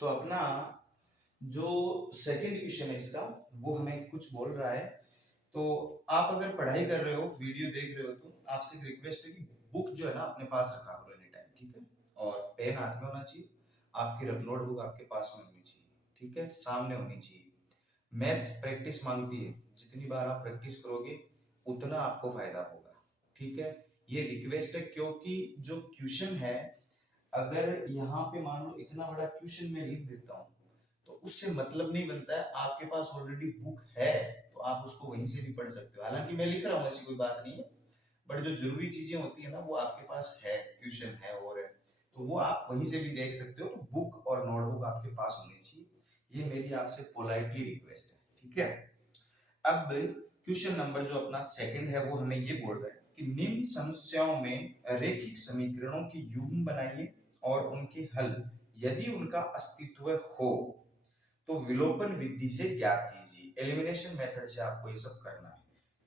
तो अपना जो सेकंड क्वेश्चन है इसका, वो हमें कुछ बोल रहा है। तो आप अगर पढ़ाई कर रहे हो, वीडियो देख रहे हो, तो आपसे एक रिक्वेस्ट है कि बुक जो है ना अपने पास रखा करो एनी टाइम, ठीक है। और पेन हाथ में होना चाहिए, आपकी रफ नोट बुक आपके पास में होनी चाहिए, ठीक है, सामने होनी चाहिए। मैथ्स प्रैक्टिस मांगती है, जितनी बार आप प्रैक्टिस करोगे उतना आपको फायदा होगा, ठीक है। ये रिक्वेस्ट है क्योंकि जो क्वेश्चन है, अगर यहाँ पे मान लो इतना बड़ा क्वेश्चन मैं लिख देता हूँ तो उससे मतलब नहीं बनता है। आपके पास ऑलरेडी बुक है तो आप उसको वहीं से भी पढ़ सकते हो। हालांकि मैं लिख रहा हूँ, ऐसी कोई बात नहीं है, बट जो जरूरी चीजें होती है ना वो आपके पास है, क्वेश्चन है और है, तो वो आप वहीं से भी देख सकते हो। तो बुक और नोटबुक आपके पास होनी चाहिए, ये मेरी आपसे पोलाइटली रिक्वेस्ट है, ठीक है। अब क्वेश्चन नंबर जो अपना सेकंड है वो हमें ये बोल रहा है कि निम्न समस्याओं में रैखिक समीकरणों की युग्म बनाइए और उनके हल यदि उनका अस्तित्व हो तो विलोपन विधि से ज्ञात कीजिए। एलिमिनेशन मेथड से आपको ये सब करना है।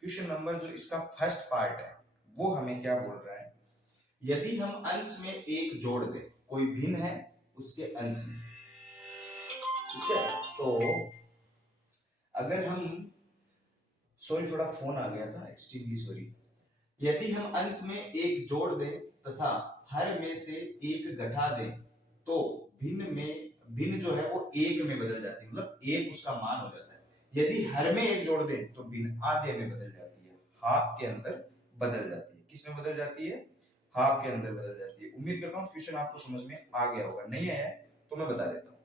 क्वेश्चन नंबर जो इसका फर्स्ट पार्ट है वो हमें क्या बोल रहा है, यदि हम अंश में एक जोड़ दें, कोई भिन्न है उसके अंश में, ठीक है। तो अगर हम, सॉरी थोड़ा फोन आ गया था, एक्सट्रीमली सॉरी। यदि हम अंश में एक जोड़ दें तथा हर में से एक घटा दें तो भिन्न जो है वो एक में बदल जाती है, मतलब एक उसका मान हो जाता है। यदि हर में एक जोड़ दें तो भिन्न आधे में बदल जाती है, हाफ के अंदर बदल जाती है। किस में बदल जाती है? हाफ के अंदर बदल जाती है। उम्मीद करता हूँ क्वेश्चन आपको समझ में आ गया होगा, नहीं आया तो मैं बता देता हूँ।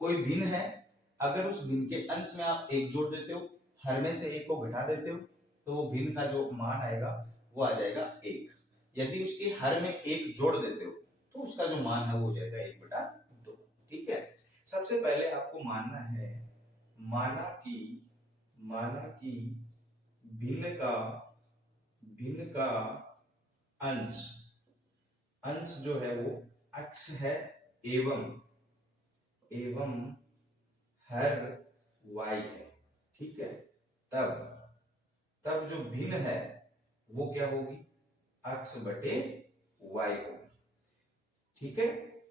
कोई भिन्न है, अगर उस भिन्न के अंश में आप एक जोड़ देते हो, हर में से एक को घटा देते हो, तो वो भिन्न का जो मान आएगा वो आ जाएगा एक। यदि उसके हर में एक जोड़ देते हो तो उसका जो मान है वो हो जाएगा 1/2, ठीक है। सबसे पहले आपको मानना है, माना कि भिन्न का अंश जो है वो x है एवं हर y है, ठीक है। तब जो भिन्न है वो क्या होगी? x बटे y होगी, ठीक है।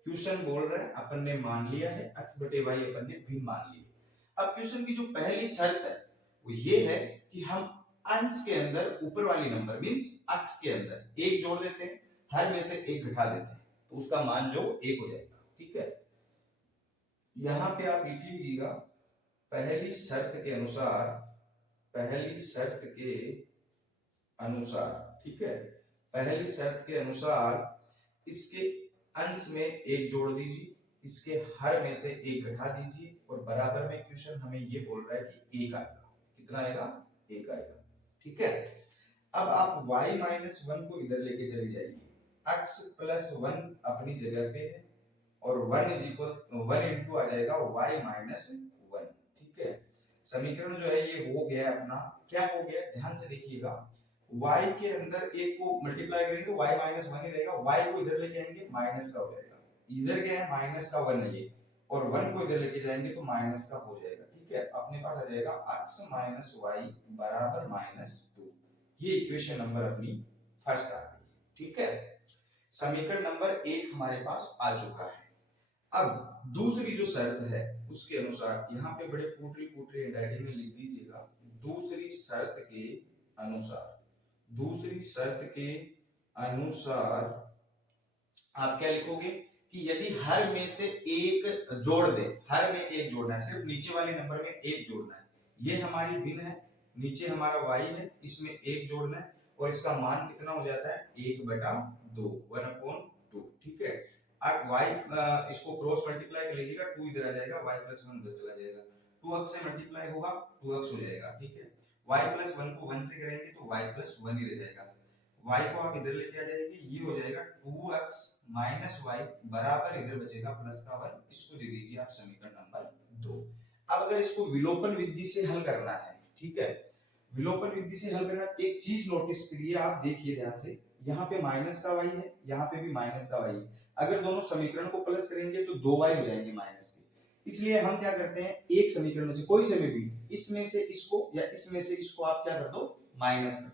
क्वेश्चन बोल रहा है, अपन ने मान लिया है x बटे y, अपन ने भिन्न मान लिया। अब क्वेश्चन की जो पहली शर्त है वो ये है कि हम अंश के अंदर ऊपर वाली नंबर मींस x के अंदर एक जोड़ देते हैं, हर में से एक घटा देते हैं, तो उसका मान जो एक हो जाएगा, ठीक है। यहां पे आप लिख लीजिएगा, पहली शर्त के अनुसार, ठीक है। पहली शर्त के अनुसार इसके अंश में एक जोड़ दीजिए, इसके हर में से एक घटा दीजिए और बराबर में क्वेश्चन हमें ये बोल रहा है कि एक आएगा। कितना आएगा? एक आएगा, ठीक है। अब आप y-1 को इधर लेके चले जाइए, x + 1 अपनी जगह पे है और 1 इंटू आ जाएगा y-1, ठीक है। समीकरण जो है ये हो गया अपना, क्या हो गया ध्यान से देखिएगा, y के अंदर एक को मल्टीप्लाई करेंगे तो y-1 ही रहेगा, y को इधर लेके आएंगे माइनस का हो जाएगा, इधर क्या है -1 है ये, और 1 को इधर लेके जाएंगे तो माइनस का हो जाएगा, ठीक है। अपने पास आ जाएगा x - y बराबर -2। ये इक्वेशन नंबर अपनी फर्स्ट आ गई, ठीक है। समीकरण नंबर 1 हमारे पास आ चुका है। अब दूसरी जो शर्त है उसके अनुसार, यहाँ पे बड़े पोटली हैंडराइटिंग में लिख दीजिएगा, दूसरी शर्त के अनुसार आप क्या लिखोगे कि यदि हर में से एक जोड़ दे, हर में एक जोड़ना है, सिर्फ नीचे वाले नंबर में एक जोड़ना है, ये हमारी भिन्न है, नीचे हमारा y है, इसमें एक जोड़ना है और इसका मान कितना हो जाता है 1/2, 1/2, ठीक है। अब y इसको क्रॉस मल्टीप्लाई कर लीजिएगा, 2 इधर आ जाएगा, y + 1 उधर चला जाएगा, 2x से मल्टीप्लाई होगा 2x हो जाएगा, ठीक है। y + 1 को 1 से करेंगे तो y + 1 ही रह जाएगा, y को आप इधर लेके आ जाएंगे, ये हो जाएगा 2x - y बराबर इधर बचेगा +1, इसको दे दीजिए आप समीकरण नंबर 2। अब अगर इसको विलोपन विधि से हल करना है, ठीक है, विलोपन विधि से हल करना, एक चीज नोटिस करिए, आप देखिए ध्यान से, यहाँ पे माइनस का y है, यहाँ पे भी माइनस का y है, अगर दोनों समीकरण को प्लस करेंगे तो 2y हो जाएंगे माइनस के। इसलिए हम क्या करते हैं, एक समीकरण में से कोई से भी, इसमें से इसको या इसमें से इसको आप क्या कर दो, माइनस कर दो।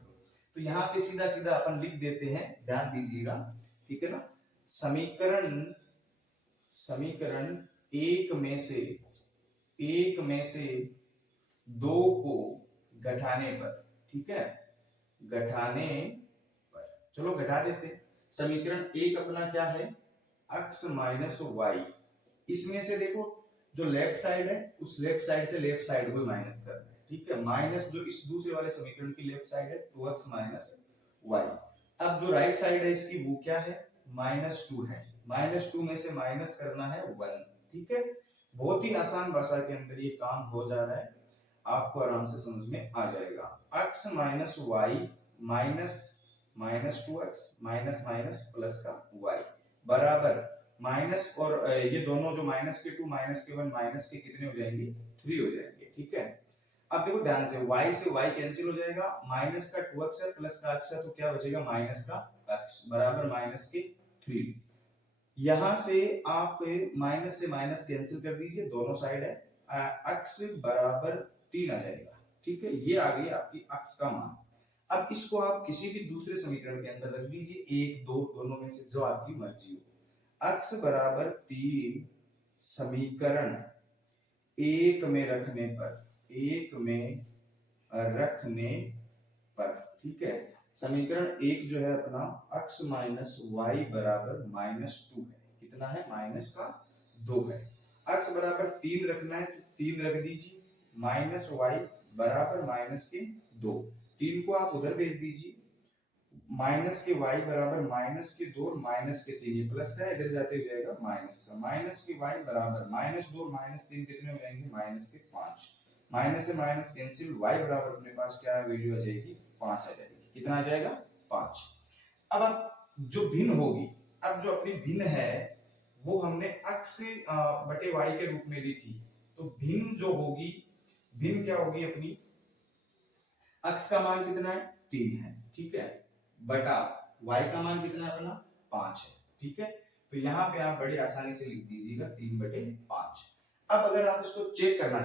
तो यहाँ पे सीधा सीधा अपन लिख देते हैं, ध्यान दीजिएगा, ठीक है ना। समीकरण एक में से दो को घटाने पर, ठीक है, घटाने पर, चलो घटा देते हैं। समीकरण एक अपना क्या है, x माइनस वाई। इसमें से देखो जो लेफ्ट साइड है उस लेफ्ट साइड से लेफ्ट साइड को माइनस करना है, ठीक है। माइनस जो इस दूसरे वाले समीकरण की लेफ्ट साइड है 2x माइनस वाई। अब जो राइट साइड है इसकी वो क्या है, -2 है। -2 में से माइनस करना है 1, ठीक है। बहुत ही आसान भाषा के अंदर ये काम हो जा रहा है, आपको आराम से समझ में आ जाएगा। x minus Y minus -2x minus minus plus का y बराबर माइनस, और ये दोनों जो माइनस के 2 माइनस के 1 माइनस के कितने हो जाएंगे, 3 हो जाएंगे, ठीक है। अब देखो ध्यान से y से y कैंसिल हो जाएगा, माइनस का 2x है प्लस का x है तो क्या बचेगा, माइनस का x बराबर माइनस के 3। यहां से आप माइनस से माइनस कैंसिल कर दीजिए, दोनों साइड है, x बराबर 3 आ जाएगा, ठीक है। ये आ गई आपकी x का मान। अब इसको आप किसी भी दूसरे समीकरण के अंदर रख दीजिए, 1 2 दोनों में से जो आपकी मर्जी हो। x बराबर 3 समीकरण एक में रखने पर, ठीक है। समीकरण एक जो है अपना x माइनस वाई बराबर -2 है, कितना है, माइनस का 2 है। x बराबर 3 रखना है तो 3 रख दीजिए, माइनस वाई बराबर माइनस के 2, 3 को आप उधर भेज दीजिए, माइनस के y बराबर माइनस के 2 माइनस के 3, ये प्लस का इधर जाते हो जाएगा माइनस का, माइनस के y बराबर -2 -3 कितने हो जाएंगे, माइनस के 5, माइनस से माइनस कैंसिल, y बराबर अपने पास क्या वैल्यू आ जाएगी, 5 आ जाएगी, कितना आ जाएगा, 5। अब आप जो भिन्न होगी, अब जो अपनी भिन्न है वो हमने x बटे y के रूप में ली थी, तो भिन्न जो होगी, भिन्न क्या होगी अपनी, x का मान कितना है, 3 है, ठीक है, बटा y का मान कितना है अपना, 5 है, ठीक है। तो यहाँ पे आप बड़ी आसानी से लिख दीजिएगा 3/5। अब अगर आप इसको चेक करना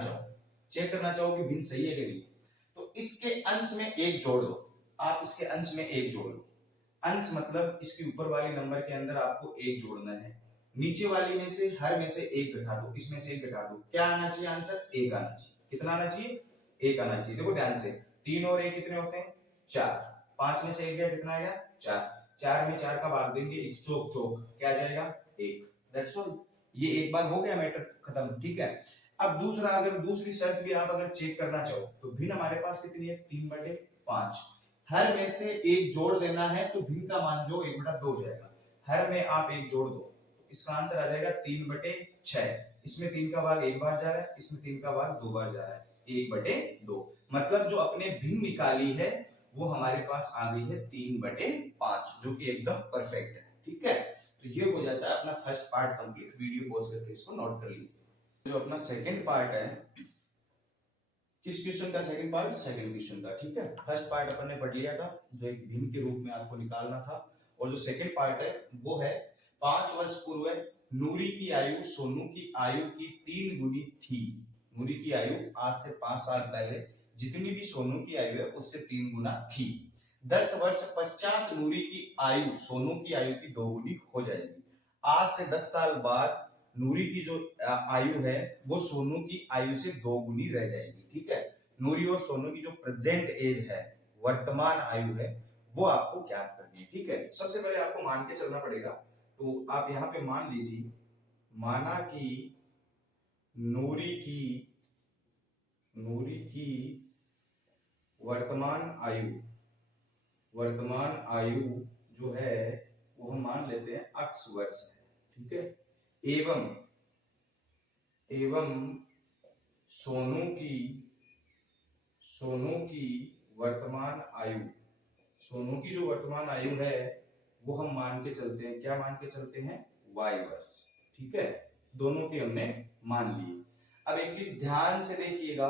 चाहो कि भिन्न सही है कि नहीं, तो इसके अंश में 1 जोड़ दो, आप इसके अंश में 1 जोड़ दो, अंश मतलब इसके ऊपर वाले नंबर के अंदर आपको 1 जोड़ना है, नीचे वाली में से हर में से 1 घटा दो, इसमें से 1 घटा दो, क्या आना चाहिए आंसर, 1 आना चाहिए, कितना आना चाहिए, 1 आना चाहिए। देखो ध्यान से, 3 और 1 कितने होते हैं, 4, 5 में से 1 गया, कितना आएगा, 4, 4 में 4 का भाग देंगे, एक चौक चौक, क्या आ जाएगा, 1, दैट्स ऑल। ये एक बार हो गया मैटर खत्म, ठीक है। अब दूसरा, अगर दूसरी शर्त भी आप अगर चेक करना चाहो तो भिन्न हमारे पास कितनी है, 3/5, हर में से 1 जोड़ देना है तो भिन्न का मान जो 1/2 हो जाएगा, हर में आप 1 जोड़ दो, इसका आंसर आ जाएगा 3/6। इसमें 3 का भाग 1 बार जा रहा है, इसमें 3 का भाग 2 बार जा रहा है, 1/2। मतलब जो अपने भिन्न निकाली है वो हमारे पास आ गई है 3/5, जो कि एकदम परफेक्ट है, ठीक है। तो ये हो जाता है अपना first part complete. Video pause करके इसको नोट कर लीजिए। जो अपना सेकंड पार्ट है, किस क्वेश्चन का सेकंड पार्ट, सेकंड क्वेश्चन का, ठीक है। फर्स्ट पार्ट अपन ने पढ़ लिया था, जो एक भिन्न के रूप में आपको निकालना था, और जो सेकंड पार्ट है वो है 5 वर्ष पूर्व नूरी की आयु सोनू की आयु की 3 गुनी थी। नूरी की आयु आज से 5 साल पहले जितनी भी सोनू की आयु है उससे 3 गुना थी। 10 वर्ष पश्चात नूरी की आयु सोनू की आयु की 2 गुनी हो जाएगी। आज से 10 साल बाद नूरी की जो आयु है वो सोनू की आयु से 2 गुनी रह जाएगी, ठीक है। नूरी और सोनू की जो प्रेजेंट एज है, वर्तमान आयु है, वो आपको ज्ञात करनी है, ठीक है। सबसे पहले आपको मान के चलना पड़ेगा, तो आप यहाँ पे मान लीजिए, माना कि नूरी की वर्तमान आयु जो है वो हम मान लेते हैं x वर्ष है, ठीक है। एवं सोनू की वर्तमान आयु, सोनू की जो वर्तमान आयु है वो हम मान के चलते हैं, क्या मान के चलते हैं, y वर्ष, ठीक है। दोनों के हमने मान लिए। अब एक चीज ध्यान से देखिएगा,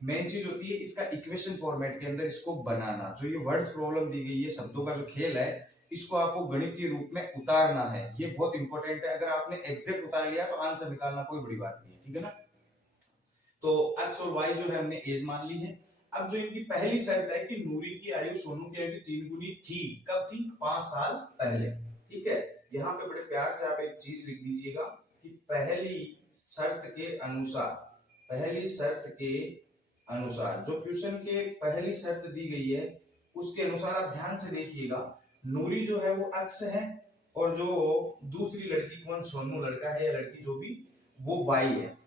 मेन चीज होती है इसका इक्वेशन फॉर्मेट के अंदर इसको बनाना। जो ये वर्ड्स प्रॉब्लम दी गई है, शब्दों का जो खेल है, इसको आपको गणितीय रूप में उतारना है, ये बहुत इंपॉर्टेंट है। अगर आपने एग्जैक्ट उतार लिया तो आंसर निकालना कोई बड़ी बात नहीं है, ठीक है ना। तो x और y जो है हमने एज मान ली है। अब जो इनकी पहली शर्त है कि नूरी की आयु सोनू की आयु की 3 गुनी थी, कब थी, 5 साल पहले, ठीक है। यहाँ पे बड़े प्यार से आप एक चीज लिख दीजिएगा कि पहली शर्त के अनुसार, पहली शर्त के अनुसार जो क्वेश्चन के पहली शर्त दी गई है उसके अनुसार आप ध्यान से देखिएगा, नूरी जो है वो x है और जो दूसरी लड़की कौन सोनू लड़का है या लड़की जो भी वो y है।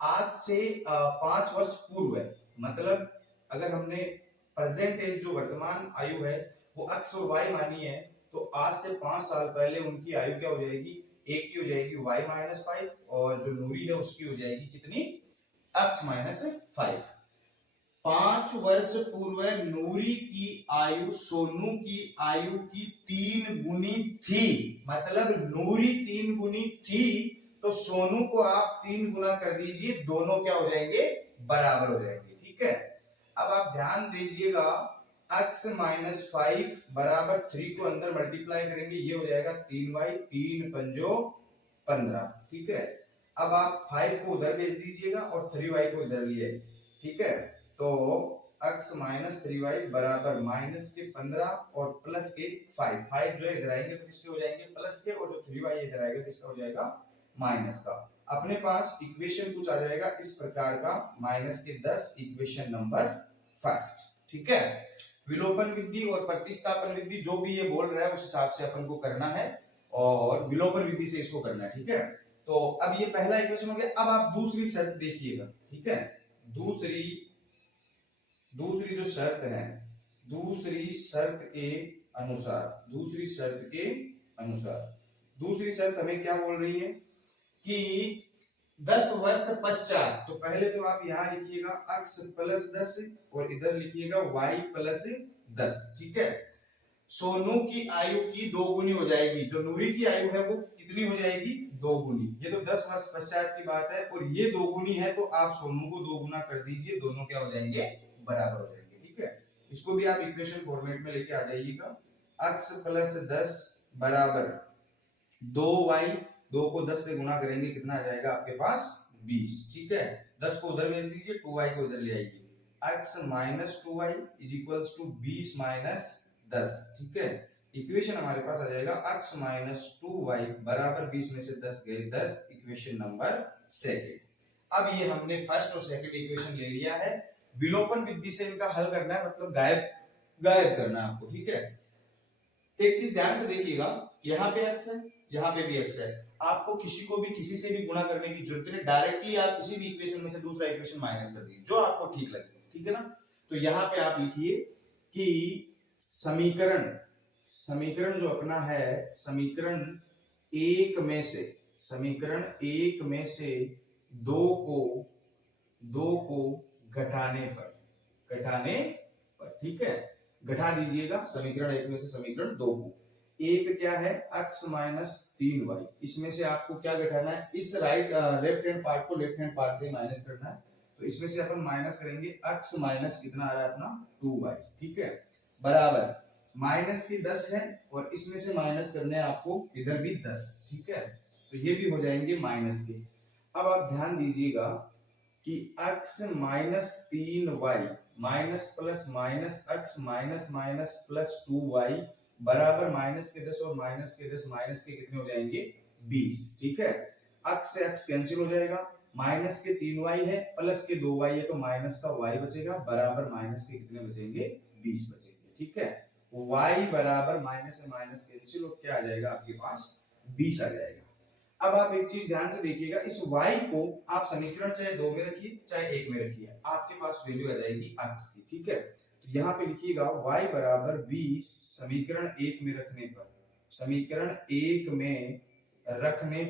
आज से 5 वर्ष पूर्व है, मतलब अगर हमने प्रेजेंट एज जो वर्तमान आयु है वो x और y मानी है तो आज से 5 साल पहले उनकी आयु क्या हो जाएगी, एक की हो जाएगी y-5 और जो नूरी है उसकी हो जाएगी कितनी, x-5। 5 वर्ष पूर्व नूरी की आयु सोनू की आयु की 3 गुनी थी, मतलब नूरी 3 गुनी थी तो सोनू को आप 3 गुना कर दीजिए, दोनों क्या हो जाएंगे, बराबर हो जाएंगे। ठीक है, अब आप ध्यान दीजिएगा x-5 बराबर 3 को अंदर मल्टीप्लाई करेंगे, ये हो जाएगा 3y, 3 पंजो 15। ठीक है, अब आप 5 को उधर भेज दीजिएगा और 3y को इधर लिए। ठीक है, तो x-3y बराबर माइनस के 15 और प्लस के 5। 5 जो है इधर आएंगे तो किसके हो जाएंगे, प्लस के, और जो 3y इधर आएगा किसका हो जाएगा, माइनस का। अपने पास इक्वेशन कुछ आ जाएगा इस प्रकार का, माइनस के 10, इक्वेशन नंबर फर्स्ट। ठीक है, विलोपन विधि और प्रतिस्थापन विधि जो भी ये बोल रहा है उस हिसाब से अपन को करना है और विलोपन विधि से इसको करना है। ठीक है, तो अब ये पहला इक्वेशन हो गया। अब आप दूसरी शर्त देखिएगा। ठीक है, दूसरी जो शर्त है, दूसरी शर्त के अनुसार, दूसरी शर्त हमें क्या बोल रही है कि 10 वर्ष पश्चात, तो पहले तो आप यहां लिखिएगा x प्लस 10 और इधर लिखिएगा y प्लस 10। ठीक है, सोनू की आयु की 2 गुनी हो जाएगी, जो नूरी की आयु है वो कितनी हो जाएगी, 2 गुनी। ये तो 10 वर्ष पश्चात की बात है और ये 2 गुनी है तो आप सोनू को 2 गुना कर दीजिए, दोनों क्या हो जाएंगे, बराबर हो जाएंगे। ठीक है, इसको भी आप इक्वेशन फॉर्मेट में लेके आ जाइएगा, x प्लस 10 बराबर 2y, 2 को 10 से गुना करेंगे कितना आ जाएगा आपके पास, 20। ठीक है, 10 को उधर भेज दीजिए, 2y को उधर ले आइए, x minus 2y is equals to 20 minus 10। ठीक है, इक्वेशन हमारे पास आ जाएगा x माइनस 2y बराबर 20 में से 10 गए 10, इक्वेशन नंबर सेकंड। अब ये हमने फर्स्ट और सेकंड इक्वेशन ले लिया है, विलोपन विधि से इनका हल करना है, मतलब गायब करना है आपको। ठीक है, एक चीज ध्यान से देखिएगा, यहाँ पे x है, यहाँ पे भी x है, आपको किसी को भी किसी से भी गुणा करने की जरूरत नहीं, डायरेक्टली आप किसी भी इक्वेशन में से दूसरा इक्वेशन माइनस कर दीजिए जो आपको ठीक लगे। ठीक है ना, तो यहाँ पे आप लिखिए कि समीकरण जो अपना है, समीकरण एक में से दो को घटाने पर, ठीक है, घटा दीजिएगा समीकरण एक में से समीकरण दो को। एक क्या है, x माइनस 3y, इसमें से आपको क्या घटाना है, इस लेफ्ट हैंड पार्ट को लेफ्ट हैंड पार्ट से माइनस करना है, तो इसमें से अपन माइनस करेंगे, x माइनस कितना आ रहा है अपना 2y। ठीक है, बराबर माइनस की 10 है और इसमें से माइनस करने हैं आपको इधर भी 10। ठीक है, तो ये भी हो जाएंगे माइनस के। अब आप ध्यान दीजिएगा कि x minus 3y minus plus minus x minus minus plus 2y बराबर माइनस के 10 और माइनस के 10 माइनस के कितने हो जाएंगे, 20। ठीक है, x से x कैंसिल हो जाएगा, माइनस के 3y है प्लस के 2y है तो माइनस का y बचेगा, बराबर माइनस के कितने बचेंगे, 20 बचेंगे। ठीक है, y बराबर माइनस से माइनस कैंसिल और क्या आ जाएगा आपके पास, 20 आ जाएगा। अब आप एक चीज ध्यान से देखिएगा, इस y को आप समीकरण चाहे 2 में रखिए चाहे 1 में रखिए, आपके पास वैल्यू आ जाएगी x की। ठीक है, तो यहाँ पे लिखिएगा y बराबर 20 समीकरण 1 में रखने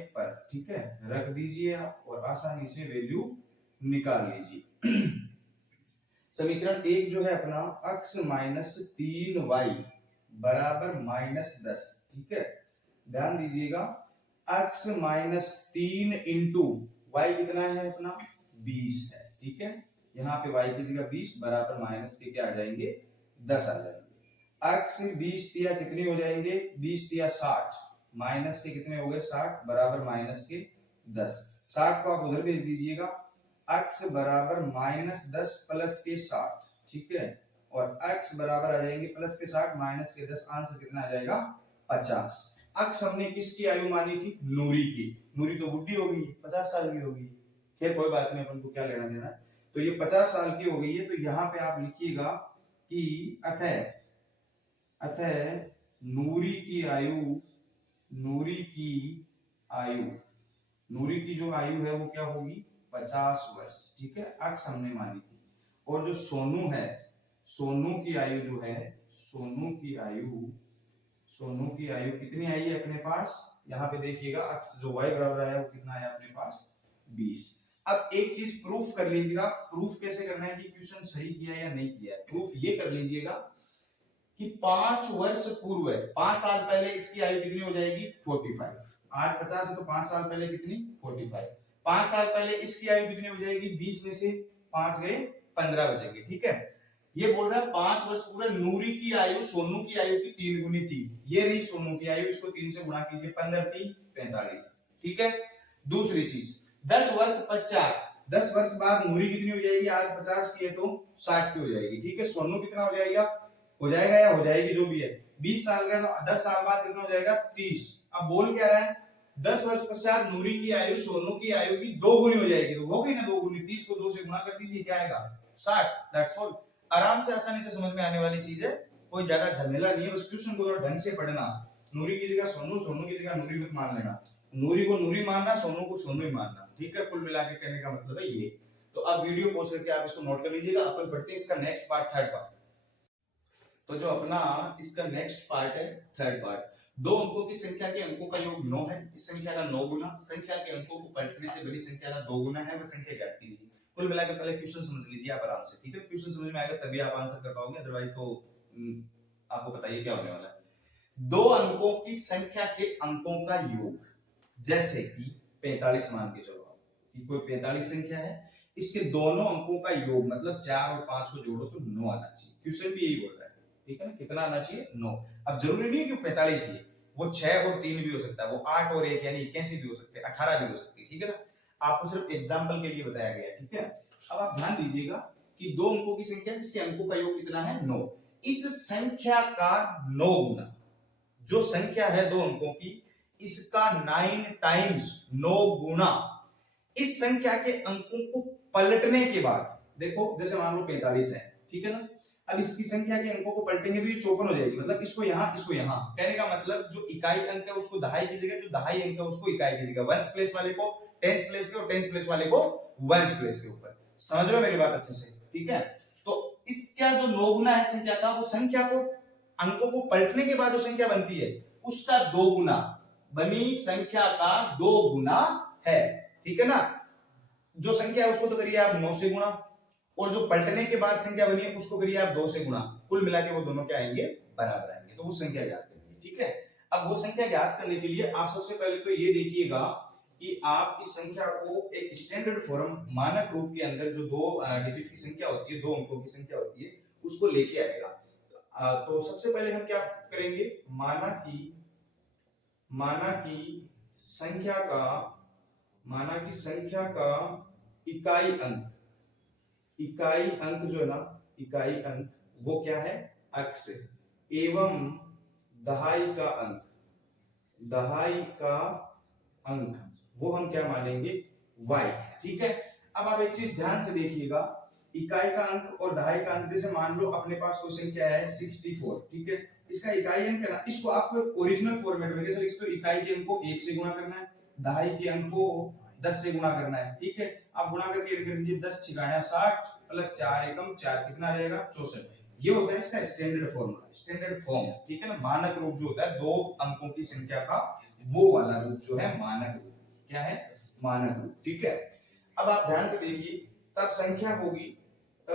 पर, ठीक है, रख दीजिए आप और आसानी से वैल्यू निकाल लीजिए। समीकरण 1 जो है अपना x माइनस 3y बराबर माइनस 10। ठीक है, ध्यान दीजिएगा x माइनस 3 इंटू वाई कितना है अपना 20 है। ठीक है, यहाँ पे y की जगह 20 बराबर माइनस के क्या आ जाएंगे, 10 आ जाएंगे। x 20 दिया कितनी हो जाएंगे, 20 दिया 60, माइनस के कितने हो गए 60 बराबर माइनस के 10। 60 को आप उधर भेज दीजिएगा, x बराबर माइनस 10 प्लस के 60। ठीक है, और x बराबर आ जाएंगे प्लस के 60 माइनस के 10, आंसर कितना आ जाएगा 50। अक्स हमने किसकी आयु मानी थी? नूरी की। नूरी तो बुढ़ी हो गई, 50 साल की हो गई। खैर कोई बात नहीं, अपन को क्या लेना देना है। तो ये 50 साल की हो गई है, तो यहाँ पे आप लिखिएगा कि अतः नूरी की आयु, नूरी की आयु, नूरी की जो आयु है वो क्या होगी? 50 वर्ष। ठीक है, अक्स हमने मानी थी। और जो सोनू है, सोनू की आयु जो है, सोनू की आयु, सोनू की आयु कितनी आई है अपने पास? यहाँ पे देखिएगा अक्स जो y बराबर आया वो कितना आया अपने पास? 20। अब एक चीज प्रूफ कर लीजिएगा। प्रूफ कैसे करना है कि क्वेश्चन सही किया या नहीं किया है? प्रूफ ये कर लीजिएगा कि 5 वर्ष पूर्व, 5 साल पहले इसकी आयु कितनी हो जाएगी? 45। आज 50 है तो 5 साल पहले कितनी? 45। 5 साल पहले इसकी आयु कितनी हो जाएगी? 20 में से 5 गए 15 बचेंगे। ठीक है, ये बोल रहा है 5 वर्ष पूरे। नूरी की आयु सोनू की आयु की 3 गुनी थी। ये रही सोनू की आयु, इसको 3 से गुणा कीजिए, 15 3 45। ठीक है, दूसरी चीज 10 वर्ष पश्चात, 10 वर्ष बाद नूरी कितनी हो जाएगी? आज 50 की है तो 60 की हो जाएगी। ठीक है, सोनू कितना हो जाएगा? हो जाएगा या हो जाएगी जो भी है, 20 साल का, तो 10 साल बाद कितना हो जाएगा? 30। अब बोल क्या रहा है? 10 वर्ष पश्चात नूरी की आयु सोनू की आयु की 2 गुनी हो जाएगी। तो हो गई ना 2 गुनी, 30 को 2 से गुणा कर दीजिए, क्या आएगा? 60। That's all. आराम से आसानी से समझ में आने वाली चीज है, कोई ज्यादा झमेला नहीं है। बस क्वेश्चन को थोड़ा ढंग से पढ़ना। नूरी की जगह सोनू, सोनू की जगह नूरी मत मान लेना। नूरी को नूरी मानना, सोनू को सोनू ही मानना। ठीक है, कुल मिला के कहने का मतलब है ये। तो अब वीडियो पॉज करके आप इसको नोट कर लीजिएगा। अपन पढ़ते हैं इसका नेक्स्ट पार्ट, थर्ड पार्ट। तो जो अपना इसका नेक्स्ट पार्ट है, थर्ड पार्ट। 2 अंकों की संख्या के अंकों का योग 9 है। इस संख्या का 9 गुना संख्या के अंकों को पलटने से बड़ी संख्या का 2 गुना है, वह संख्या ज्ञात कीजिए। कुल मिलाकर पहले क्वेश्चन समझ लीजिए आप आराम से। ठीक है, क्वेश्चन समझ में आएगा तभी आप आंसर कर पाओगे, अदरवाइज तो आपको बताइए क्या होने वाला है। 2 अंकों की संख्या के अंकों का योग, जैसे कि 45 मान के चलो कि कोई 45 संख्या है, इसके दोनों अंकों का योग मतलब 4 और 5 को जोड़ो तो 9 आना चाहिए। क्वेश्चन भी यही बोल रहा है। ठीक है ना, कितना आना चाहिए? 9। अब जरूरी नहीं है कि 45 ही है, वो 6 और 3 भी हो सकता है, वो 8 और 1 यानी 81 भी हो सकते हैं, 18 भी हो सकती है। ठीक है ना, आपको सिर्फ एग्जांपल के लिए बताया गया है। ठीक है, अब आप ध्यान दीजिएगा कि 2 अंकों की संख्या जिसके अंकों का योग कितना है? 9। इस संख्या का 9 गुना, जो संख्या है 2 अंकों की, इसका 9 टाइम्स 9 गुना इस संख्या के अंकों को पलटने के बाद, देखो जैसे मान लो 45 है, ठीक है ना, अब इसकी संख्या के अंकों को पलटेंगे तो ये 54 हो जाएगी। मतलब इसको यहाँ, इसको यहाँ, कहने का मतलब जो इकाई अंक है उसको दहाई की जगह, जो दहाई अंक है उसको इकाई की जगह, वंस प्लेस वाले को टेंस प्लेस के और टेंस प्लेस वाले को वंस प्लेस के ऊपर। समझ रहे हो मेरी बात अच्छे से? ठीक है, तो इसका जो 9 गुना है संख्या का, वो संख्या को अंकों को पलटने के बाद जो संख्या बनती है उसका 2 गुना, बनी संख्या का 2 गुना है। ठीक है ना, जो संख्या है उसको तो करिए आप 9 से गुणा, और जो पलटने के बाद संख्या बनी है उसको करिए आप 2 से गुणा। कुल मिला के वो दोनों क्या आएंगे? बराबर आएंगे। तो वो संख्या ज्ञात करेंगे। ठीक है, अब वो संख्या ज्ञात करने के लिए आप सबसे पहले तो ये देखिएगा कि आप इस संख्या को एक स्टैंडर्ड फॉर्म, मानक रूप के अंदर जो 2 डिजिट की संख्या होती है, 2 अंकों की संख्या होती है, उसको लेके आएगा। तो सबसे पहले हम क्या करेंगे? माना की संख्या का इकाई अंक जो है ना, इकाई अंक वो क्या है? अक्स, एवं दहाई का अंक वो हम क्या मानेंगे? y। ठीक है, अब आप एक चीज ध्यान से देखिएगा, इकाई का अंक और दहाई का अंक, जैसे मान लो अपने पास कोई संख्या है 64, ठीक है, इसका इकाई अंक है ना, इसको आपको ओरिजिनल फॉर्मेट में कैसे लिख सकते हो? इकाई के अंक को 1 से गुणा करना है, दहाई के अंक को 10 से गुणा करना है। ठीक है, आप गुणा करके ऐड कर दीजिए, 10 छिकाया 60 प्लस 4 एकम 4 कितना आ जाएगा? 64। ये होता है इसका स्टैंडर्ड फॉर्मूला, स्टैंडर्ड फॉर्म। ठीक है ना, मानक रूप जो होता है 2 अंकों की संख्या का, वो वाला रूप जो है मानक रूप। क्या है? मानक रूप। ठीक है, अब आप ध्यान से देखिए, तब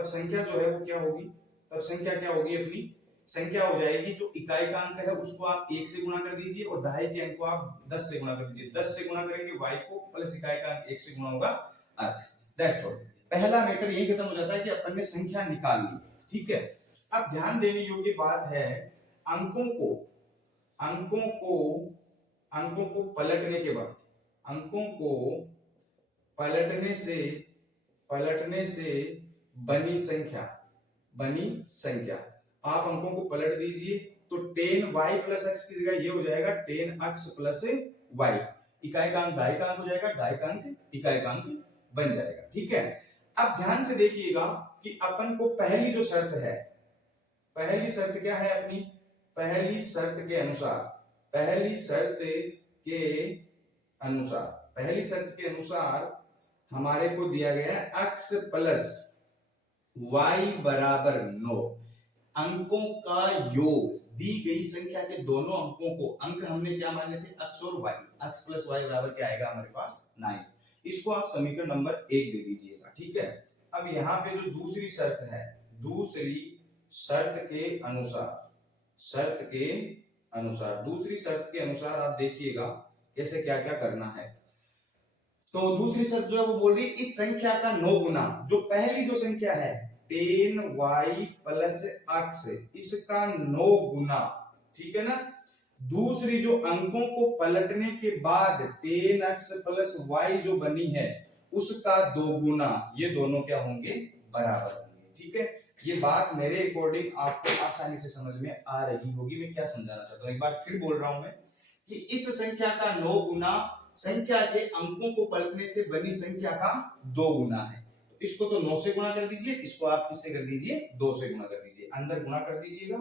संख्या जो है वो क्या होगी? तब संख्या क्या होगी? अपनी संख्या हो जाएगी, जो इकाई का अंक है उसको आप 1 से गुणा कर दीजिए और दहाई के अंक को आप 10 से गुणा कर दीजिए। 10 से गुणा करेंगे y को, प्लस इकाई का अंक 1 से गुणा होगा x। That's all. पहला मैटर यही खत्म हो जाता है कि अपन ने संख्या निकाल ली। ठीक है, अब ध्यान देने योग्य बात है, अंकों को पलटने के बाद, अंकों को पलटने से बनी संख्या, आप अंकों को पलट दीजिए तो तो टेन वाई प्लस एक्स की जगह ये हो जाएगा टेन एक्स प्लस वाई। इकाइकांक दायिकांक हो जाएगा, दायिकांक इकाइकांक बन जाएगा। ठीक है, अब ध्यान से देखिएगा कि अपन को पहली जो शर्त है, पहली शर्त क्या है अपनी, पहली शर्त के अनुसार, पहली शर्त के अनुसार, पहली शर्त के अनुसार हमारे को दिया गया है x प्लस वाई बराबर 9, अंकों का योग, दी गई संख्या के दोनों अंकों को, अंक हमने क्या माने थे, x और y, x प्लस वाई बराबर क्या आएगा हमारे पास 9। इसको आप समीकरण नंबर 1 दे दीजिएगा। ठीक है, अब यहाँ पे जो दूसरी शर्त है, दूसरी शर्त के अनुसार, शर्त के अनुसार, दूसरी शर्त के अनुसार आप देखिएगा कैसे क्या क्या करना है। तो दूसरी शर्त जो है वो बोल रही है इस संख्या का 9 गुना, जो पहली जो संख्या है 10y प्लस x, इसका 9 गुना। ठीक है ना, दूसरी जो अंकों को पलटने के बाद 10x प्लस y जो बनी है उसका 2 गुना, ये दोनों क्या होंगे, बराबर होंगे। ठीक है, ये बात मेरे अकॉर्डिंग आपको आसानी से समझ में आ रही होगी। मैं क्या समझाना चाहता हूं, एक बार फिर बोल रहा हूं मैं कि इस संख्या का 9 गुना संख्या के अंकों को पलटने से बनी संख्या का 2 गुना है। तो इसको तो 9 से गुणा कर दीजिए, इसको आप किससे कर दीजिए, 2 से गुणा कर दीजिए, अंदर गुणा कर दीजिएगा।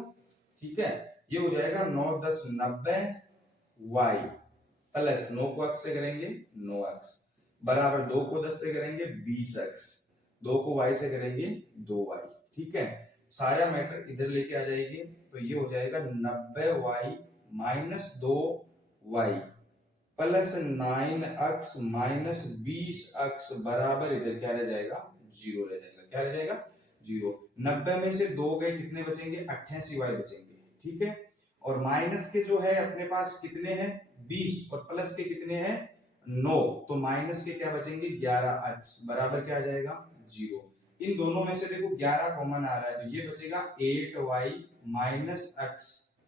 ठीक है, ये हो जाएगा 9 10 90 y प्लस 9 को x से करेंगे 9x बराबर 2 को 10 से करेंगे 20x, 2 को y से करेंगे 2y। ठीक है, सारा मैटर इधर लेके आ जाएगी, तो ये हो जाएगा 90y minus 2y plus 9x minus 20x बराबर इधर क्या रह जाएगा, 0 रह जाएगा। क्या रह जाएगा, 0। 90 में से 2 गए, कितने बचेंगे, 88y बचेंगे। ठीक है, और माइनस के जो है अपने पास कितने हैं, 20, और प्लस के कितने हैं, 9, तो माइनस के क्या बचेंगे, 11x बराबर क्या आ जाएगा, 0। इन दोनों में से देखो 11 कॉमन आ रहा है, तो ये बचेगा 8y माइनस x,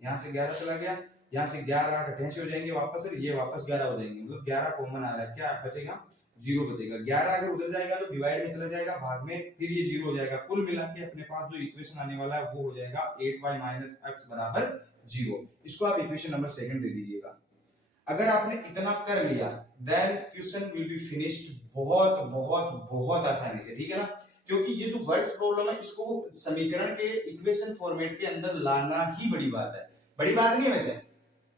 यहां से 11 चला गया, यहाँ से 11 8 88 हो जाएंगे वापस, ये वापस 11 हो जाएंगे, मतलब 11 कॉमन आ रहा है, क्या बचेगा, 0 बचेगा। 11 अगर उधर जाएगा तो डिवाइड में चला जाएगा, भाग में, फिर ये 0 हो जाएगा। कुल मिला के अपने पास जो इक्वेशन आने वाला है वो हो जाएगा 8y माइनस x बराबर 0। इसको आप इक्वेशन नंबर 2 दे दीजिएगा। अगर आपने इतना कर लिया then question will be finished बहुत बहुत बहुत आसानी से। ठीक है ना, क्योंकि ये जो वर्ड्स प्रॉब्लम है इसको समीकरण के इक्वेशन फॉर्मेट के अंदर लाना ही बड़ी बात है, बड़ी बात नहीं है वैसे,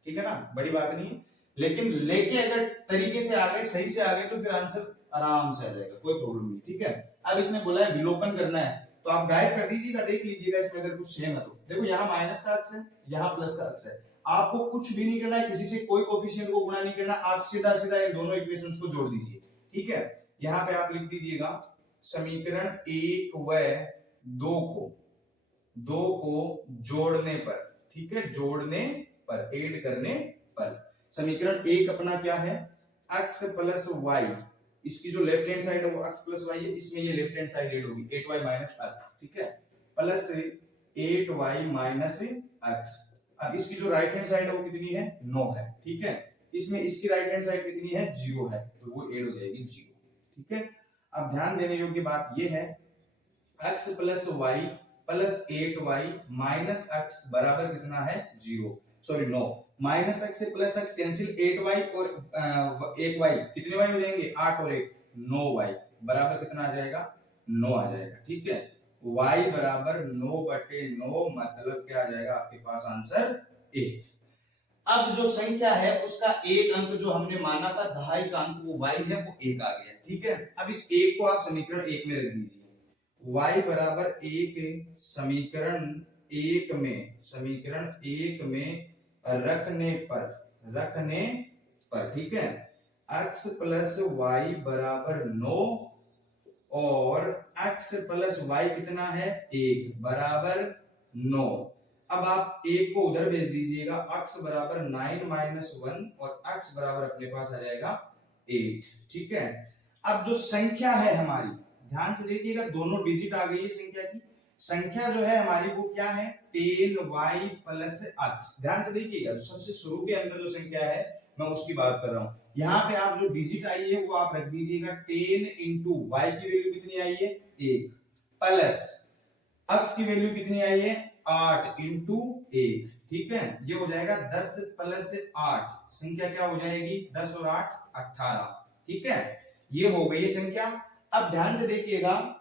ठीक है ना, बड़ी बात नहीं है, लेकिन लेके अगर तरीके से आ गए, सही से आ गए, तो फिर आंसर आराम से आ जाएगा, कोई प्रॉब्लम नहीं। ठीक है, अब इसमें बोला है विलोपन करना है, तो आप गायब कर दीजिएगा, देख लीजिएगा इसमें अगर कुछ सेम है तो। देखो यहाँ माइनस का अक्स है, यहाँ प्लस का अक्स है, आपको कुछ भी नहीं करना है, किसी से कोई कोएफिशिएंट को गुणा नहीं करना, आप सीधा सीधा इन दोनों इक्वेशंस को जोड़ दीजिए। ठीक है, यहाँ पे आप लिख दीजिएगा समीकरण 1 व 2 को जोड़ने पर, ठीक है, जोड़ने पर, ऐड करने पर, समीकरण 1 अपना क्या है, x प्लस y, इसकी जो लेफ्ट हैंड साइड है वो x प्लस y है, इसमें ये लेफ्ट हैंड साइड ऐड होगी 8y माइनस x। ठीक है, प्लस 8y माइनस x। अब इसकी जो राइट हैंड साइड है वो कितनी है, 9 है। ठीक है, इसमें इसकी राइट हैंड साइड कितनी है, 0 है, तो वो ऐड हो जाएगी 0। ठीक है, अब ध्यान देने योग्य बात ये है x plus y plus 8y minus x बराबर कितना है, 0, सॉरी 9, माइनस x से प्लस x कैंसिल, 8y और 1y, कितने y हो जाएंगे, 8 और 1 9y बराबर कितना आ जाएगा, 9 आ जाएगा। ठीक है, y बराबर 9/9, मतलब क्या आ जाएगा आपके पास आंसर 1। अब जो संख्या है उसका एक अंक जो हमने माना था दहाई का अंक वो y है, वो 1 आ गया। ठीक है, अब इस 1 को आप समीकरण 1 में रख दीजिए, y बराबर 1 समीकरण 1 में रखने पर, ठीक है, x प्लस वाई बराबर 9 और x प्लस वाई कितना है, 1 बराबर 9। अब आप 1 को उधर भेज दीजिएगा, x बराबर 9 माइनस 1 और x बराबर अपने पास आ जाएगा 8। ठीक है, अब जो संख्या है हमारी, ध्यान से देखिएगा, दोनों डिजिट आ गई है संख्या की, संख्या जो है हमारी वो क्या है, 10y प्लस x। ध्यान से देखिएगा, सबसे शुरू के अंदर जो संख्या है मैं उसकी बात कर रहा हूं। यहाँ पे आप जो डिजिट आई है वो आप रख दीजिएगा 10 इंटू वाई की वैल्यू कितनी आई है, 1 प्लस x की वैल्यू कितनी आई है, 8 इंटू 1। ठीक है, ये हो जाएगा 10 प्लस 8, संख्या क्या हो जाएगी 10 और 8 18, ठीक है, ये हो गई ये संख्या। अब ध्यान से देखिएगा,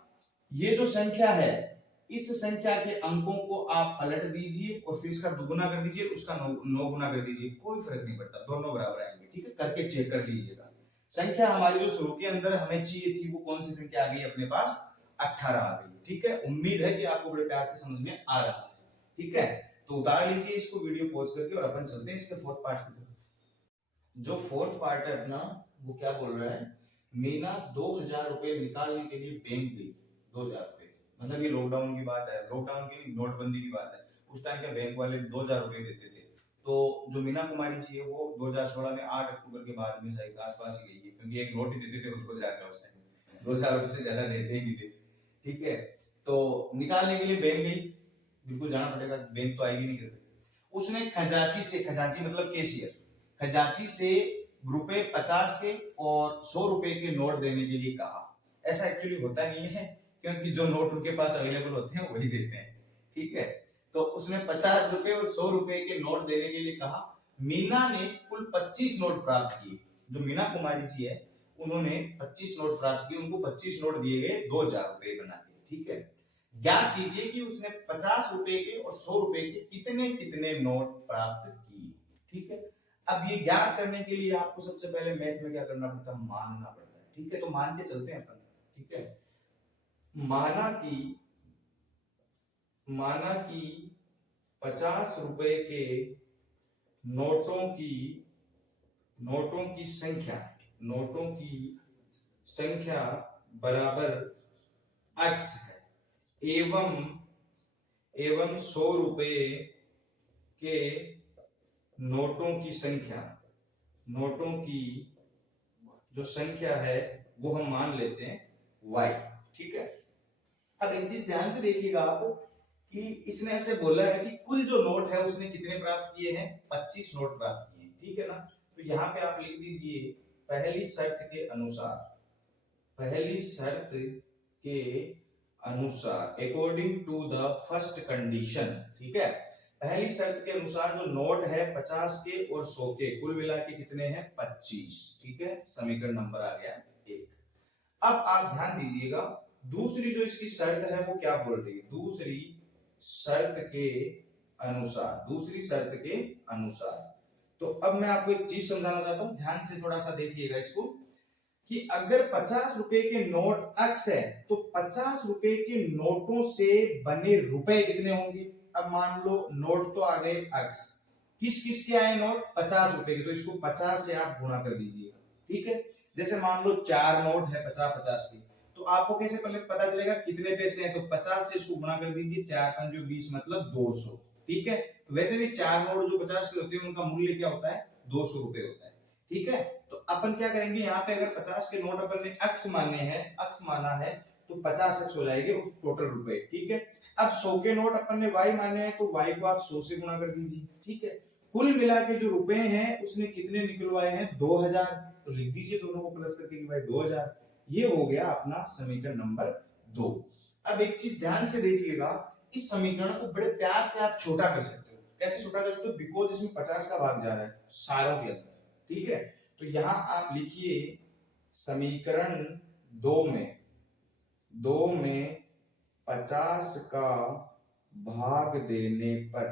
ये जो संख्या है इस संख्या के अंकों को आप पलट दीजिए और फिर इसका दुगुना कर दीजिए, उसका नौ गुना कर दीजिए, कोई फर्क नहीं पड़ता, दोनों बराबर आएंगे, ठीक है, करके चेक कर लीजिएगा। संख्या हमारी जो शुरू के अंदर हमें चाहिए थी वो कौन सी संख्या आ गई अपने पास, 18 आ गई, ठीक है। उम्मीद है कि आपको बड़े प्यार से समझ में आ रहा है, ठीक है। तो उतार लीजिए इसको वीडियो पॉज करके और अपन चलते हैं इसके फोर्थ पार्ट की तरफ। जो फोर्थ पार्ट है अपना, वो क्या बोल रहा है, मीना 2000 रुपए निकालने के लिए बैंक गई, 2000 रुपए, मतलब ये लॉकडाउन की बात है, लॉकडाउन की नोटबंदी की बात है। उस टाइम क्या बैंक वाले 2000 रुपए देते थे। तो जो मीना कुमारी जी है वो 2016 में 8 अक्टूबर के बाद में शायद आसपास ही गई है, क्योंकि एक नोट ही देते थे वो 2000 का, उस टाइम 2000 रुपए से ज्यादा देते ही नहीं थे, ठीक है। तो निकालने के लिए बैंक गई, बिल्कुल जाना पड़ेगा, बैंक तो आएगी नहीं करके। उसने खजांची से, खजांची मतलब कैशियर, खजांची से रुपए 50 के और 100 रुपए के नोट देने के लिए कहा। ऐसा एक्चुअली होता नहीं है, क्योंकि जो नोट उनके पास अवेलेबल होते हैं वही देते हैं, ठीक है। तो उसने 50 रुपए और 100 रुपए के नोट देने के लिए कहा। मीना ने कुल 25 नोट प्राप्त किए। जो मीना कुमारी जी है उन्होंने 25 नोट प्राप्त किए, उनको 25 नोट दिए गए 2000 रुपए बना के, ठीक है। ज्ञात कीजिए कि उसने 50 रुपए के और 100 रुपए के कितने कितने नोट प्राप्त किए, ठीक है। अब ये ज्ञात करने के लिए आपको सबसे पहले मैथ में क्या करना पड़ता है, मानना पड़ता है, ठीक है। तो मान के चलते हैं अपन, ठीक है। माना कि 50 रुपए के नोटों की संख्या बराबर x है, एवं 100 रुपए के नोटों की जो संख्या है वो हम मान लेते हैं y, ठीक है। अब एक चीज ध्यान से देखिएगा आप कि इसने ऐसे बोला है कि कुल जो नोट है उसने कितने प्राप्त किए हैं, 25 नोट प्राप्त किए हैं, ठीक है ना। तो यहाँ पे आप लिख दीजिए पहली शर्त के अनुसार according to the first condition, ठीक है। पहली शर्त के अनुसार जो नोट है 50 के और 100 के कुल मिला के कितने हैं 25, ठीक है। समीकरण नंबर आ गया 1। अब आप ध्यान दीजिएगा, दूसरी जो इसकी शर्त है वो क्या बोल रही है, दूसरी शर्त के अनुसार। तो अब मैं आपको एक चीज समझाना चाहता हूं, ध्यान से थोड़ा सा देखिएगा इसको, कि अगर 50 रुपए के नोट x है तो 50 रुपए के नोटों से बने रुपए कितने होंगे। अब मान लो नोट तो आ गए x, किस किस के आए नोट 50 रुपए के, तो इसको 50 से आप गुणा कर दीजिएगा, ठीक है। जैसे मान लो 4 नोट है 50-50 के, तो आपको कैसे पहले पता चलेगा कितने पैसे हैं, तो 50 से इसको गुणा कर दीजिए, 4 पंजो 20 मतलब 200, ठीक है। तो वैसे भी 4 नोट जो 50 के होते हैं उनका मूल्य क्या होता है 200 रुपए होता है, ठीक है। तो अपन क्या करेंगे, यहाँ पे अगर 50 के नोट अपन ने x माना है तो 50x हो जाएंगे टोटल रुपए, ठीक है। अब 100 के नोट अपन ने y माने हैं तो y को आप 100 से गुणा कर दीजिए, ठीक है। कुल मिला के जो रुपए हैं उसने कितने निकलवाए हैं 2000, तो लिख दीजिए दोनों को प्लस करके कि भाई 2000। ये हो गया अपना समीकरण नंबर 2। अब एक चीज ध्यान से देखिएगा, इस समीकरण को बड़े प्यार से आप छोटा कर सकते हो। कैसे छोटा कर सकते हो, बिकॉज इसमें 50 का भाग जा रहा है सारों के अंदर, ठीक है। तो यहां आप लिखिए समीकरण 2 में 50 का भाग देने पर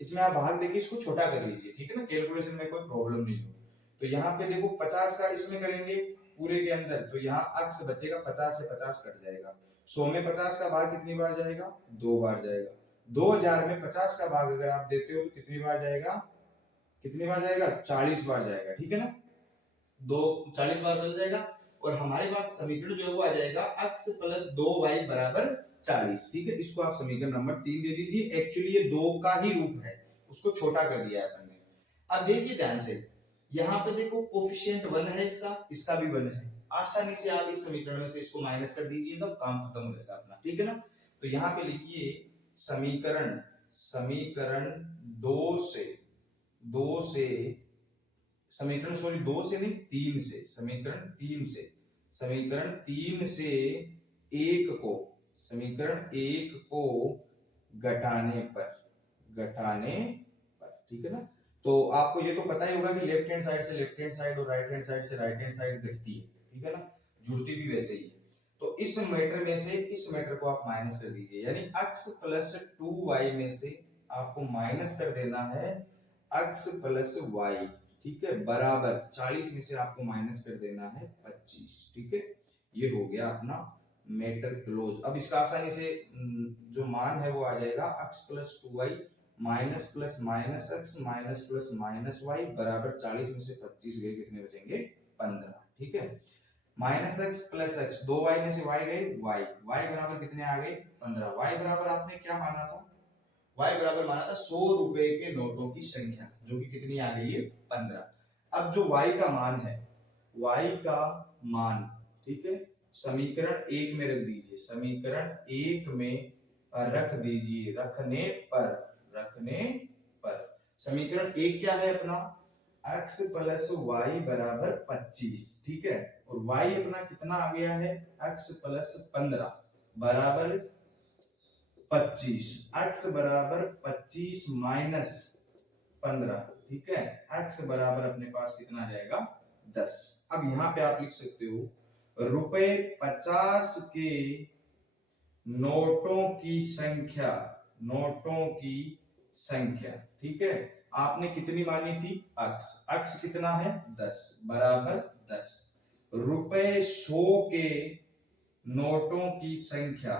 इसमें आप भाग देके इसको छोटा कर लीजिए, ठीक है ना, कैलकुलेशन में कोई प्रॉब्लम नहीं हो। तो यहाँ पे देखो 50 का इसमें करेंगे पूरे के अंदर, तो यहाँ x बचेगा, 50 से 50 कट जाएगा। 100 में 50 का भाग कितनी बार जाएगा 2 बार जाएगा। 2000 में 50 का भाग अगर आप देते हो तो कितनी बार जाएगा 40 बार जाएगा, ठीक है ना, 40 बार चल जाएगा। और हमारे पास समीकरण जो है वो आ जाएगा x प्लस 2y बराबर 40, ठीक है। इसको आप समीकरण नंबर 3 दे दीजिए। एक्चुअली ये 2 का ही रूप है, उसको छोटा कर दिया है अपन ने। अब देखिए ध्यान से, यहाँ पे देखो कोफिशिएंट 1 है, इसका भी 1 है। आसानी से आप इस समीकरण में से इसको माइनस कर दीजिएगा, काम खत्म हो जाएगा अपना, ठीक है ना। तो यहाँ पे लिखिए समीकरण 2 से समीकरण 3 से 1 को घटाने पर, ठीक है ना। तो आपको ये तो पता ही होगा कि लेफ्ट हैंड साइड से लेफ्ट हैंड साइड और राइट हैंड साइड से राइट हैंड साइड घटती है, ठीक है ना, जुड़ती भी वैसे ही है। तो इस मैटर में से इस मैटर को आप माइनस कर दीजिए, यानी x प्लस 2y में से आपको माइनस कर देना है x प्लस y, ठीक है, बराबर 40 में से आपको माइनस कर देना है 25, ठीक है। ये हो गया अपना मैटर क्लोज। अब इसका आसानी से जो मान है वो आ जाएगा x plus 2y minus plus minus X minus plus minus Y बराबर 40 में से 25 गए, कितने बचेंगे 15, ठीक है। Minus x plus x, 2y में से y गए y, y बराबर कितने आ गए 15। y बराबर आपने क्या माना था, y बराबर माना था 100 रुपए के नोटों की संख्या, जो कि कितनी आ गई है 15। अब जो y का मान है, y का मान, ठीक है, समीकरण 1 में रख दीजिए, समीकरण 1 में रख दीजिए, रखने पर समीकरण 1 क्या है अपना, x प्लस वाई बराबर 25, ठीक है, और y अपना कितना आ गया है x प्लस 15 बराबर 25, x बराबर 25 माइनस 15, ठीक है, x बराबर अपने पास कितना आ जाएगा 10। अब यहां पे आप लिख सकते हो रुपए 50 के नोटों की संख्या, नोटों की संख्या, ठीक है, आपने कितनी मानी थी x, x कितना है 10 बराबर 10, रुपए 100 के नोटों की संख्या,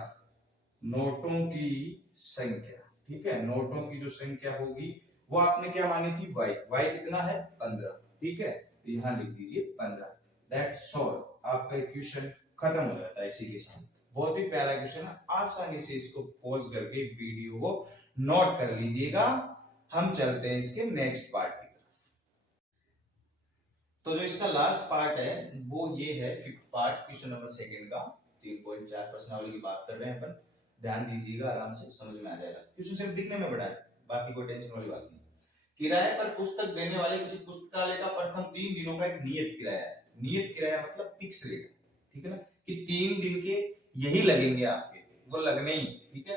नोटों की संख्या, ठीक है, नोटों की जो संख्या होगी वो आपने क्या मानी थी y, y कितना है 15, ठीक है, तो यहां लिख दीजिए 15, दैट्स ऑल। आपका इक्वेशन खत्म हो जाता है इसी के साथ। बहुत ही प्यारा क्वेश्चन है, आसानी से इसको पॉज करके वीडियो को नोट कर लीजिएगा। हम चलते हैं इसके नेक्स्ट पार्ट की तरफ। तो जो इसका लास्ट पार्ट है वो ये है fifth part, question number second का 3.4 प्रश्नावली की बात कर रहे हैं अपन, ध्यान दीजिएगा, आराम से समझ में आ जाएगा। क्वेश्चन सिर्फ दिखने में बड़ा है, बाकी कोई टेंशन वाली बात नहीं। किराए पर पुस्तक देने वाले किसी पुस्तकालय का प्रथम 3 दिनों का एक नियत किराया है, नियत किराया मतलब फिक्स रेट, ठीक है ना, कि 3 दिन के यही लगेंगे आपके, वो लगने ही, ठीक है,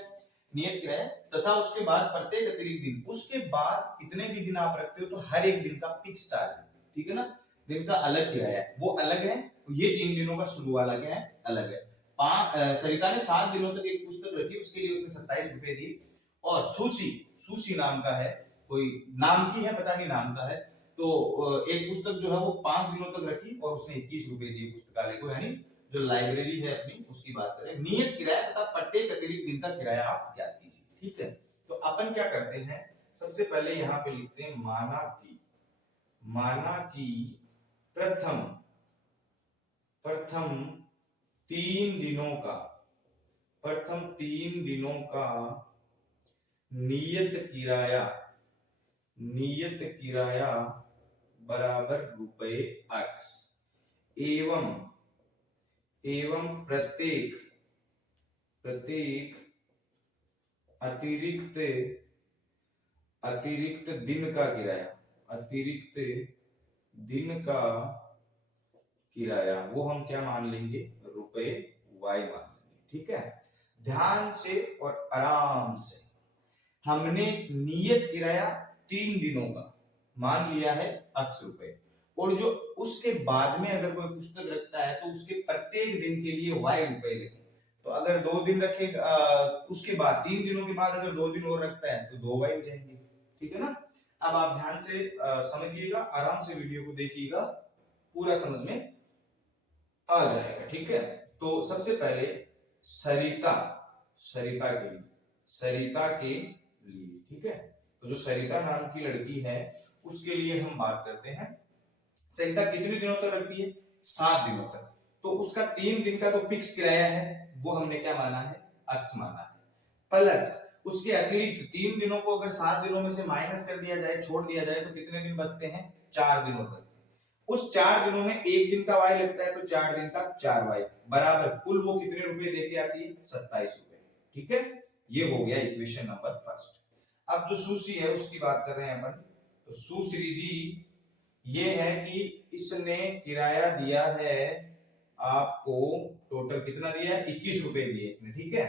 नियत किराया, तथा उसके बाद प्रत्येक अतिरिक्त दिन, उसके बाद कितने भी दिन आप रखते हो तो हर एक दिन का फिक्स चार्ज है, ठीक है ना, दिन का अलग किराया है, वो अलग है, ये 3 दिनों का शुरू वाला क्या है अलग है। सरिता ने 7 दिनों तक एक पुस्तक रखी, उसके लिए उसने 27 रुपए दिए, और सुशी, सुशी नाम का है, कोई नाम की है पता नहीं नाम का है, तो एक पुस्तक जो है वो 5 दिनों तक रखी और उसने 21 रुपए दिए पुस्तकालय को, यानी जो लाइब्रेरी है अपनी उसकी बात करें। नियत किराया तथा प्रत्येक अतिरिक्त दिन का किराया आप ज्ञात कीजिए, ठीक है। तो अपन क्या करते हैं, सबसे पहले यहाँ पे लिखते हैं माना कि प्रथम 3 दिनों का, प्रथम 3 दिनों का नियत किराया बराबर रुपए x, एवं प्रत्येक अतिरिक्त दिन का किराया, वो हम क्या मान लेंगे रुपए y मान लेंगे, ठीक है। ध्यान से और आराम से, हमने नियत किराया 3 दिनों का मान लिया है x रुपए, और जो उसके बाद में अगर कोई पुस्तक रखता है तो उसके प्रत्येक दिन के लिए y रुपए लिखे। तो अगर 2 दिन रखेगा, उसके बाद 3 दिनों के बाद अगर 2 दिन और रखता है तो 2 y हो जाएंगे, ठीक है ना। अब आप ध्यान से समझिएगा, आराम से वीडियो को देखिएगा, पूरा समझ में आ जाएगा, ठीक है। तो सबसे पहले सरिता के लिए, ठीक है, तो जो सरिता नाम की लड़की है उसके लिए हम बात करते हैं। सरिता कितने दिनों तक रखती है 7 दिनों तक, तो उसका 3 दिन का तो फिक्स किराया है, वो हमने क्या माना है x माना है, प्लस उसके अतिरिक्त 3 दिनों को अगर 7 दिनों में से माइनस कर दिया जाए, छोड़ दिया जाए, तो कितने दिन बचते हैं 4 दिन और बचते हैं। उस 4 दिनों में एक दिन का y लगता है, तो 4 दिन का 4y बराबर कुल वो कितने रुपए देके आती है 27 रुपए, ठीक है। ये हो गया इक्वेशन नंबर फर्स्ट। अब जो सुश्री है उसकी बात कर रहे हैं अपन, तो सुश्री जी ये है कि इसने किराया दिया है आपको, टोटल कितना दिया है 21 रुपए दिए इसने, ठीक है,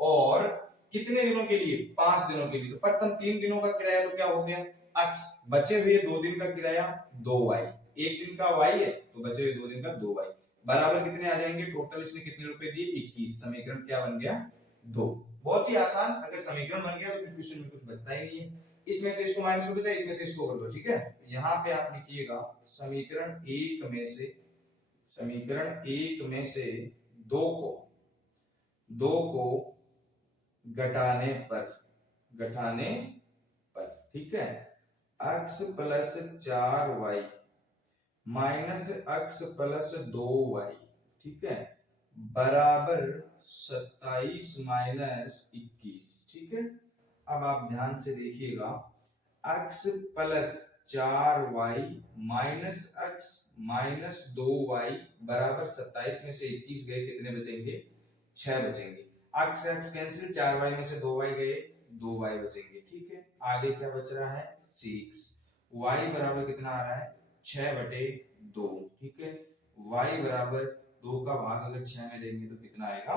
और कितने दिनों के लिए? 5 दिनों के लिए। तो प्रथम 3 दिनों का किराया तो क्या हो गया x, बचे हुए 2 दिन का किराया 2y, एक दिन का y है तो बचे हुए 2 दिन का 2y बराबर कितने आ जाएंगे? टोटल इसने कितने रुपए दिए? 21। समीकरण क्या बन गया? 2। बहुत ही आसान। अगर समीकरण बन गया तो फिर क्वेश्चन में कुछ बचता ही नहीं है। इसमें से इसको माइनस कर दो, चाहे इसमें से इसको कर दो, ठीक है। यहाँ पे आप लिखिएगा समीकरण 1 में से, समीकरण 1 में से 2 को घटाने पर, ठीक है, x plus 4y minus x plus 2y, ठीक है, बराबर 27 माइनस 21, ठीक है। अब आप ध्यान से देखिएगा, x plus 4y minus x minus 2y बराबर 27 में से 21 गए, कितने बचेंगे? 6 बचेंगे। x x कैंसिल, 4y में से 2y गए, 2y बचेंगे, ठीक है। आगे क्या बच रहा है? 6। y बराबर कितना आ रहा है? 6/2, ठीक है। y बराबर 2 का भाग अगर 6 में देंगे तो कितना आएगा?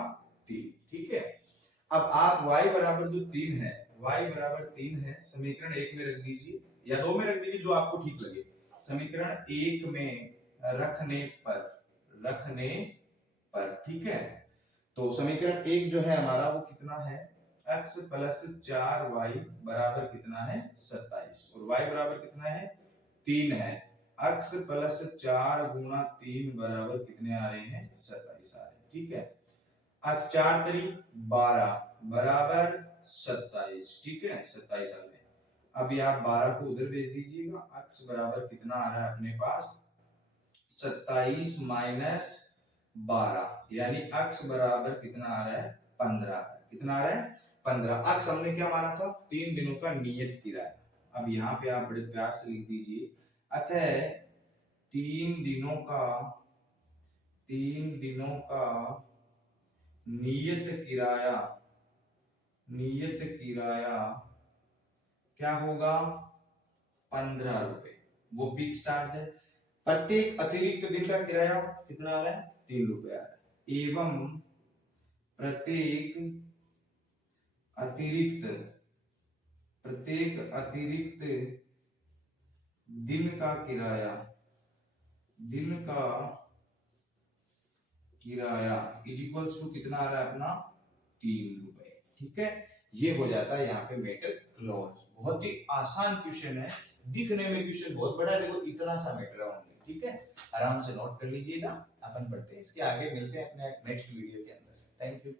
3, ठीक है। अब आप y बराबर जो 3 है, y बराबर 3 है, समीकरण 1 में रख दीजिए या 2 में रख दीजिए, जो आपको ठीक लगे। समीकरण 1 में रखने पर, ठीक है। तो समीकरण 1 जो है हमारा वो कितना है? x प्लस 4y बराबर कितना है? 27, और y बराबर कितना है? 3 है। x प्लस 4 गुणा 3 बराबर कितने आ रहे हैं? 27 आ रहे हैं, ठीक है। आज 4 3 12 बराबर 27, ठीक है, 27 आ गए। अभी आप 12 को उधर भेज दीजिएगा। x बराबर कितना आ रहा है अपने पास? 27 माइनस 12, यानी x बराबर कितना आ रहा है? 15। कितना आ रहा है? 15। x हमने क्या माना था? 3 दिनों का नियत किराया। अब यहाँ पे आप बड़े प्यार से लिख दीजिए, अतः 3 दिनों का नियत किराया क्या होगा? 15 रुपए। वो फिक्स चार्ज है। प्रत्येक अतिरिक्त दिन का किराया कितना आ रहा है? 3 रुपए आ रहा है। एवं प्रत्येक अतिरिक्त दिन का किराया इज इक्वल्स टू कितना आ रहा है अपना? 3 रुपए, ठीक है। ये हो जाता है यहाँ पे मैटर क्लोज। बहुत ही आसान क्वेश्चन है, दिखने में क्वेश्चन बहुत बड़ा है, देखो इतना सा मैटर है ओनली, ठीक है। आराम से नोट कर लीजिएगा। अपन पढ़ते हैं इसके आगे, मिलते हैं अपने नेक्स्ट वीडियो के अंदर। Thank you.